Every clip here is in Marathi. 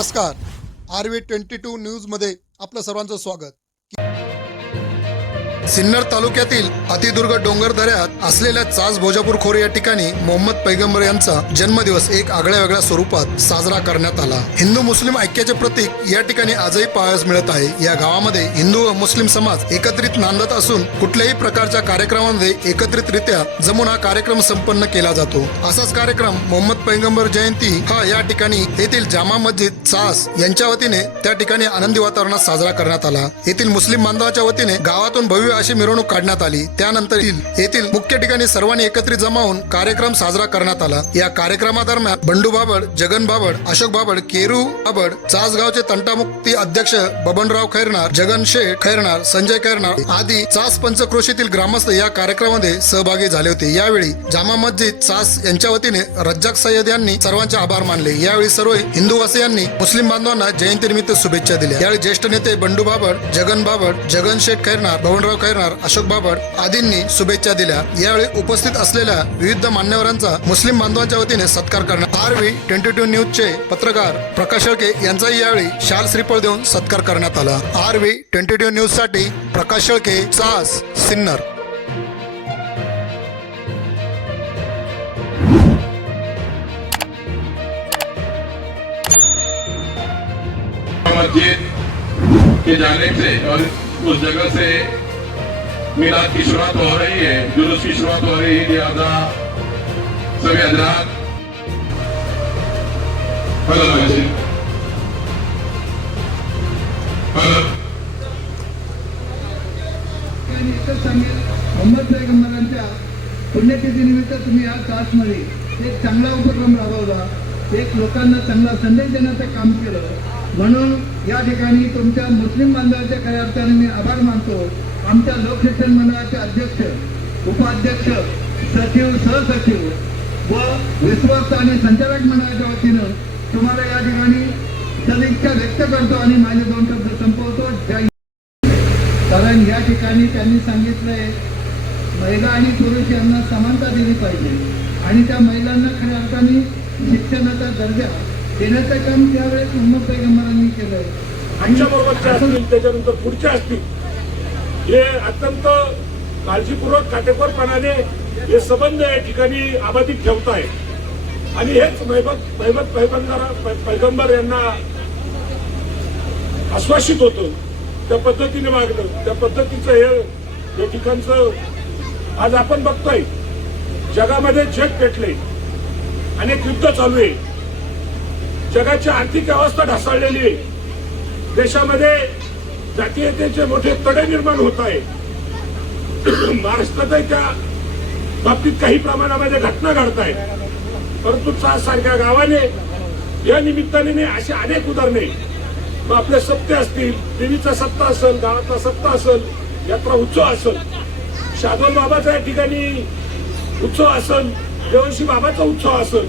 नमस्कार. आर व्ही ट्वेंटी टू न्यूजमध्ये आपलं सर्वांचं स्वागत. सिन्नर तालुक्यातील अतिदुर्ग डोंगर दऱ्यात असलेल्या चास भोजापूर खोरे या ठिकाणी मोहम्मद पैगंबर यांचा जन्मदिवस एक आगळ्या वेगळ्या स्वरूपात साजरा करण्यात आला. हिंदू मुस्लिम ऐक्याचे प्रतीक या ठिकाणी आजही पाहायला मिळत आहे. या गावामध्ये हिंदू व मुस्लिम समाज एकत्रित नांदत असून कुठल्याही प्रकारच्या कार्यक्रमामध्ये एकत्रितरित्या जमून हा कार्यक्रम संपन्न केला जातो. असाच कार्यक्रम मोहम्मद पैगंबर जयंती हा या ठिकाणी येथील जामा मस्जिद सास यांच्या वतीने त्या ठिकाणी आनंदी वातावरणात साजरा करण्यात आला. येथील मुस्लिम बांधवाच्या वतीने गावातून भव्य अशी मिरवणूक काढण्यात आली. त्यानंतर येथील मुख्य ठिकाणी सर्वांनी एकत्रित जमा होऊन कार्यक्रम साजरा करण्यात आला. या कार्यक्रमादरम्यान बंडू बाबड जगन बाबड अशोक बाबड केरू बाबड चासगावचे तंटामुक्ती अध्यक्ष बबनराव खैरनार जगन शेठ खैरनार संजय खैरनार आदी चास पंचक्रोशीतील ग्रामस्थ या कार्यक्रमामध्ये सहभागी झाले होते. यावेळी जामा मस्जिद चास यांच्या वतीने रज्जाक सय्यद यांनी सर्वांचे आभार मानले. यावेळी सर्व हिंदू वासियांनी मुस्लिम बांधवांना जयंतीनिमित्त शुभेच्छा दिल्या. यावेळी ज्येष्ठ नेते बंडू बाबड जगन बाबड जगन शेठ खैरनार बबनराव खैरनार अशोक बाबड आदींनी शुभेच्छा दिल्या. यावेळी उपस्थित असलेल्या विविध मान्यवरांचा मुस्लिम बांधवांच्या वतीने सत्कार करण्यात आर व्ही ट्वेंटी टू न्यूजचे पत्रकार प्रकाश शेळके यांचाही यावेळी शाल श्रीफळ देऊन सत्कार करण्यात आला. आर व्ही ट्वेंटी टू न्यूजसाठी प्रकाश शेळके सास सिन्नर. मस्जिद के जाने से और उस जगह से मिलाद की शुरुआत हो रही है जुलूस की शुरुआत हो रही है लिहाजा सभी हजरात। हेलो हेलो मोहम्मद पैगंबरांच्या पुण्यतिथीनिमित्त तुम्ही या तासमध्ये एक चांगला उपक्रम राबवला एक लोकांना चांगला संदेश देण्याचं काम केलं. म्हणून या ठिकाणी तुमच्या मुस्लिम बांधवांच्या खऱ्या अर्थाने मी आभार मानतो. आमच्या लोकशिक्षण मंडळाचे अध्यक्ष उपाध्यक्ष सचिव सहसचिव व विश्वस्त आणि संचालक मंडळाच्या वतीनं तुम्हाला या ठिकाणी सदिच्छा व्यक्त करतो आणि माझे दोन शब्द संपवतो. जय कारण या ठिकाणी त्यांनी सांगितलंय महिला आणि पुरुष यांना समानता दिली पाहिजे. आणि त्या महिलांना खऱ्या अर्थाने शिक्षणाचा दर्जा देण्याचं काम त्यावेळेस मोहम्मद पैगंबरांनी केलंय. आणि त्याच्यानंतर पुढच्या असतील हे अत्यंत काळजीपूर्वक काटेकोरपणाने हे संबंध या ठिकाणी आबाधित आहे. आणि हेच महबत महबत पैगंबर पैगंबर यांना आश्वासित होतं. त्या पद्धतीने वागणं त्या पद्धतीचं हे या ठिकाणचं आज आपण बघतोय. जगामध्ये जग पेटले. अनेक युद्ध चालू आहे. जगाची आर्थिक व्यवस्था ढासळलेली आहे. देशामध्ये जातीयतेचे मोठे तडे निर्माण होत आहे. महाराष्ट्रात त्या बाबतीत काही प्रमाणामध्ये घटना घडत आहेत. परंतु चास सारख्या गावाने या निमित्ताने अशी अनेक उदाहरणे मग आपले सत्य असतील देवीचा सत्ता असेल गावाचा सत्ता असेल यात्रा उत्सव असेल शादोल बाबाचा या ठिकाणी उत्सव असेल देवंशी बाबाचा उत्सव असेल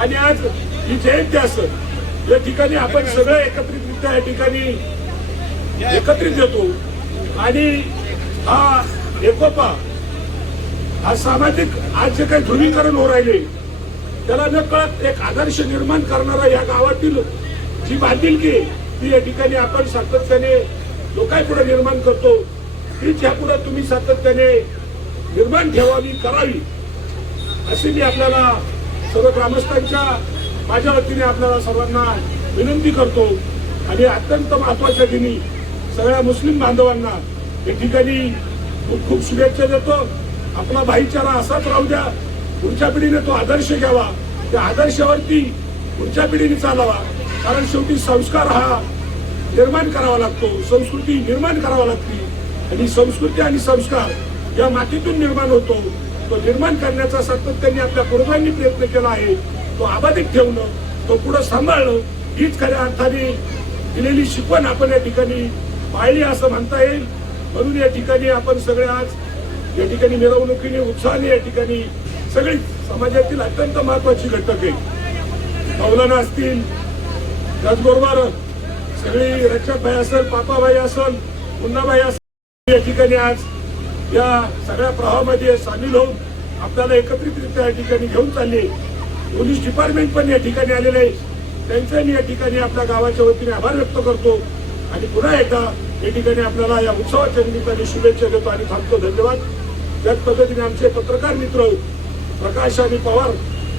आणि आज ही जयंती असेल या ठिकाणी आपण सगळे एकत्रितरित्या या ठिकाणी एकत्रित येतो आणि हा एकोपा हा सामाजिक आज जे काही ध्रुवीकरण हो राहिले त्याला न कळत एक आदर्श निर्माण करणारा या गावातील जी बांधिलकी ती या ठिकाणी आपण सातत्याने लोकांपुढे निर्माण करतो. तीच ह्यापुढे तुम्ही सातत्याने निर्माण ठेवावी करावी अशी मी आपल्याला सर्व ग्रामस्थांच्या माझ्या वतीने आपल्याला सर्वांना विनंती करतो. आणि अत्यंत महत्त्वाच्या दिनी सगळ्या मुस्लिम बांधवांना या ठिकाणी खूप खूप शुभेच्छा देतो. आपला भाईचारा असाच राहू द्या. पुढच्या पिढीने तो आदर्श घ्यावा. त्या आदर्शावरती पुढच्या पिढीने चालावा. कारण शेवटी संस्कार हा निर्माण करावा लागतो. संस्कृती निर्माण करावा लागते. आणि संस्कृती आणि संस्कार या मातीतून निर्माण होतो. तो निर्माण करण्याचा सातत्याने आपल्या पूर्वांनी प्रयत्न केला आहे. तो आबाधित ठेवणं तो पुढे सांभाळणं हीच खऱ्या अर्थाने दिलेली शिकवण आपण या ठिकाणी पाळली असं म्हणता येईल. म्हणून या ठिकाणी आपण सगळे आज या ठिकाणी मिरवणुकीने उत्साहाने या ठिकाणी सगळी समाजातील अत्यंत महत्वाची घटक आहे मौलाना असतील त्याचबरोबर सगळी रक्षकभाई असेल पापाभाई असेल मुन्नाभाई असेल या ठिकाणी आज या सगळ्या प्रवाहामध्ये सामील होऊन आपल्याला एकत्रितरित्या या ठिकाणी घेऊन चालले. पोलीस डिपार्टमेंट पण या ठिकाणी आलेले आहे. त्यांचे या ठिकाणी आपल्या गावाच्या वतीने आभार व्यक्त करतो. आणि पुन्हा एकदा या ठिकाणी आपल्याला या उत्सवाच्या निमित्ताने शुभेच्छा देतो आणि थांबतो. धन्यवाद. त्याच पद्धतीने आमचे पत्रकार मित्र प्रकाश आणि पवार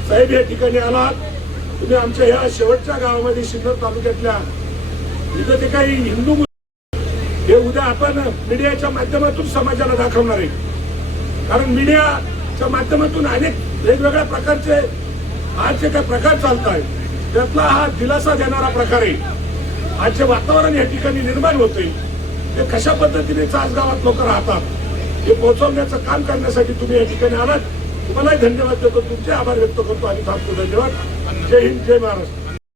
साहेब या ठिकाणी आलात. तुम्ही आमच्या ह्या शेवटच्या गावामध्ये सिन्नर तालुक्यातल्या इथं ते काही हिंदू हे उद्या आपण मीडियाच्या माध्यमातून समाजाला दाखवणार आहे. कारण मीडियाच्या माध्यमातून अनेक वेगवेगळ्या प्रकारचे आज जे काही प्रकार चालत आहेत त्यातला हा दिलासा देणारा प्रकार आहे. आज जे वातावरण या ठिकाणी निर्माण होते ते कशा पद्धतीने चासगावात लोक राहतात हे पोहोचवण्याचं काम करण्यासाठी तुम्ही या ठिकाणी आलात. तुम्हालाही धन्यवाद देतो. तुमचे आभार व्यक्त करतो. आणि थांबतो. धन्यवाद. जय हिंद जय महाराष्ट्र.